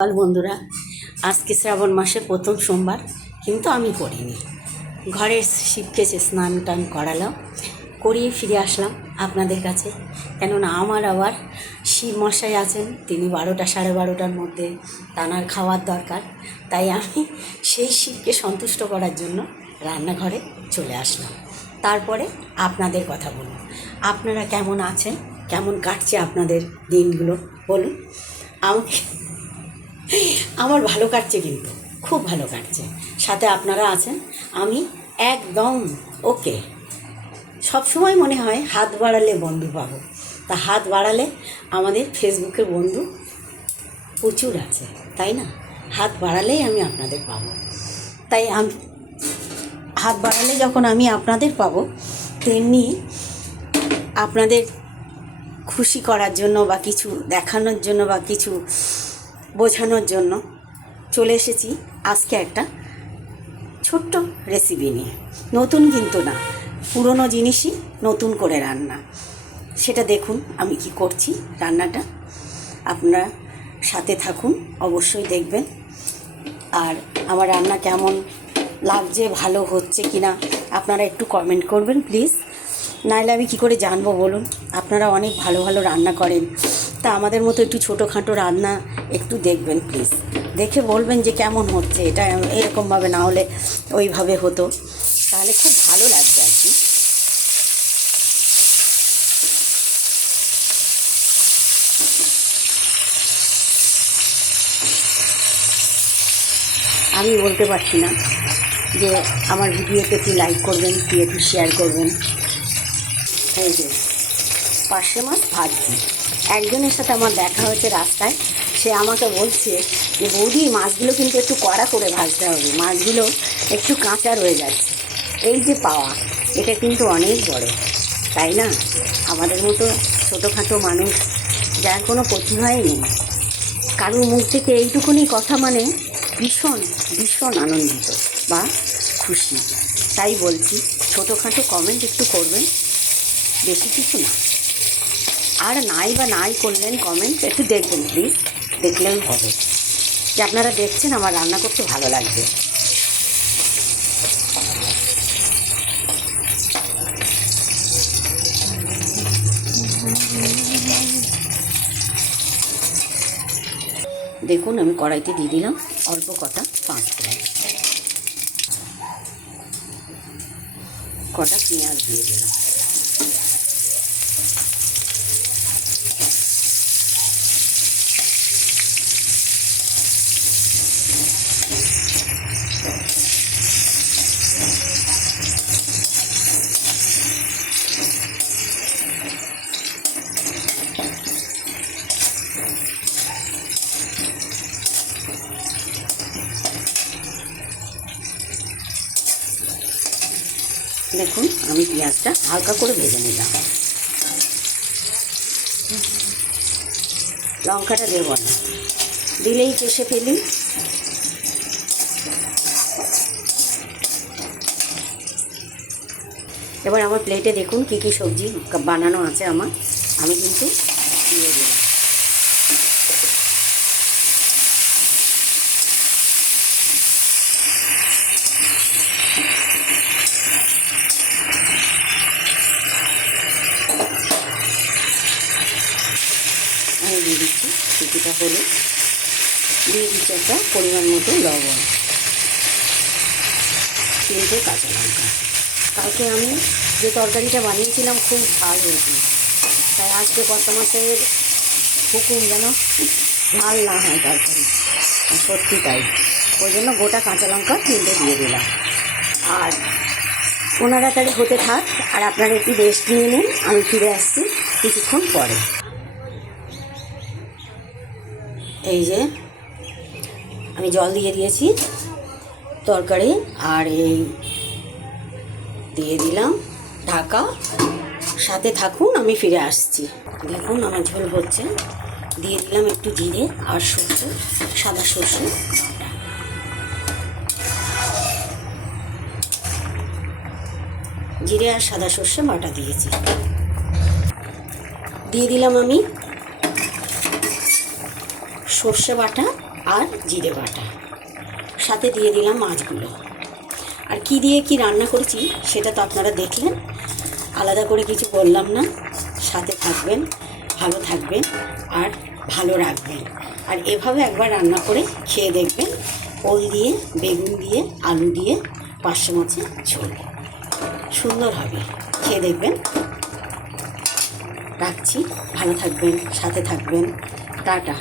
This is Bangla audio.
বন্ধুরা, আজকে শ্রাবণ মাসের প্রথম সোমবার, কিন্তু আমি করিনি। ঘরের শিবকে স্নান টান করালাম, করিয়ে ফিরে আসলাম আপনাদের কাছে। কেননা আমার আবার শিব মশাই আছেন, তিনি 12টা সাড়ে 12টার মধ্যে তানার খাওয়ার দরকার। তাই আমি সেই শিবকে সন্তুষ্ট করার জন্য রান্নাঘরে চলে আসলাম। তারপরে আপনাদের কথা বলুন, আপনারা কেমন আছেন, কেমন কাটছে আপনাদের দিনগুলো বলুন। আমাকে আমার ভালো কাটছে, কিন্তু খুব ভালো কাটছে। সাথে আপনারা আছেন, আমি একদম ওকে। সবসময় মনে হয় হাত বাড়ালে বন্ধু পাবো, তা হাত বাড়ালে আমাদের ফেসবুকের বন্ধু প্রচুর আছে, তাই না? হাত বাড়ালেই আমি আপনাদের পাবো। তাই আমি হাত বাড়ালে যখন আমি আপনাদের পাবো, তেমনি আপনাদের খুশি করার জন্য বা কিছু দেখানোর জন্য বা কিছু বোঝানোর জন্য চলে এসেছি আজকে একটা ছোট্ট রেসিপি নিয়ে। নতুন কিন্তু না, পুরনো জিনিসই নতুন করে রান্না। সেটা দেখুন আমি কি করছি রান্নাটা, আপনারা সাথে থাকুন, অবশ্যই দেখবেন। আর আমার রান্না কেমন লাগছে, ভালো হচ্ছে কি না আপনারা একটু কমেন্ট করবেন প্লিজ। নাহলে আমি কী করে জানবো বলুন? আপনারা অনেক ভালো ভালো রান্না করেন, তা আমাদের মতো একটু ছোটোখাটো রান্না একটু দেখবেন প্লিজ। দেখে বলবেন যে কেমন হচ্ছে, এটা এরকমভাবে না হলে ওইভাবে হতো, তাহলে খুব ভালো লাগবে আর কি। আমি বলতে পারছি না যে আমার ভিডিওতে একটু লাইক করবেন, একটু শেয়ার করবেন। এই যে পার্শে মাছ ভাজছি। একজনের সাথে আমার দেখা হয়েছে রাস্তায়, সে আমাকে বলছে যে বৌদি, মাছগুলো কিন্তু একটু কড়া করে ভাজতে হবে, মাছগুলো একটু কাঁচা রয়ে যাচ্ছে। এই যে পাওয়া, এটা কিন্তু অনেক বড়, তাই না? আমাদের মতো ছোটোখাটো মানুষ, যার কোনো প্রতিভাই নেই, কারোর মুখ থেকে এইটুকুনি কথা মানে ভীষণ ভীষণ আনন্দিত বা খুশি। তাই বলছি, ছোটোখাটো কমেন্ট একটু করবেন, বেশি কিছু না। আর নাই করলেন কমেন্ট, একটু দেখবেন প্লিজ, দেখলেও হবে যে আপনারা দেখছেন আমার রান্না করতে ভালো লাগবে। দেখুন আমি কড়াইতে দিয়ে দিলাম অল্প কটা পাঁচফোড়ন, কটা পেঁয়াজ দিয়ে দিলাম। দেখুন আমি পেঁয়াজটা হালকা করে ভেজে নিলাম, লঙ্কাটা দেবো না, দিলেই চষে ফেলি। এবার আমার প্লেটে দেখুন কী কী সবজি বানানো আছে আমার, আমি কিন্তু দিয়ে দিলাম। আমি দিয়ে দিচ্ছি কিছুটা হলুদ, দিয়ে দিচ্ছি একটা পরিমাণ মতো লবণ, 3টে কাঁচা লঙ্কা। কালকে আমি যে তরকারিটা বানিয়েছিলাম খুব ঝাল হয়েছিল, তাই আজকে কত মাসের হুকুম যেন ঝাল না হয় তরকারি, সত্যি তাই। ওই জন্য গোটা কাঁচা লঙ্কা 3টে দিয়ে দিলাম। আর ওনারা তাহলে হতে থাক, আর আপনারা একটু রেস্ট নিয়ে নিন, আমি ফিরে আসছি কিছুক্ষণ পরে। এই যে আমি জল দিয়ে দিয়েছি তরকারি, আর এই দিয়ে দিলাম ঢাকা। সাথে থাকুন, আমি ফিরে আসছি। দেখুন আমার ঝোল হচ্ছে, দিয়ে দিলাম একটু জিরে আর সর্ষে, সাদা সর্ষে, জিরে আর সাদা সর্ষে বাটা দিয়েছি। দিয়ে দিলাম আমি সর্ষে বাটা আর জিরে বাটা, সাথে দিয়ে দিলাম মাছগুলো। আর কি দিয়ে কি রান্না করেছি সেটা তো আপনারা দেখলেন, আলাদা করে কিছু বললাম না। সাথে থাকবেন, ভালো থাকবেন আর ভালো রাখবেন। আর এভাবে একবার রান্না করে খেয়ে দেখবেন, ওল দিয়ে, বেগুন দিয়ে, আলু দিয়ে পার্শে মাছের ঝোল সুন্দর হবে, খেয়ে দেখবেন। রাখছি, ভালো থাকবেন, সাথে থাকবেন, টাটা।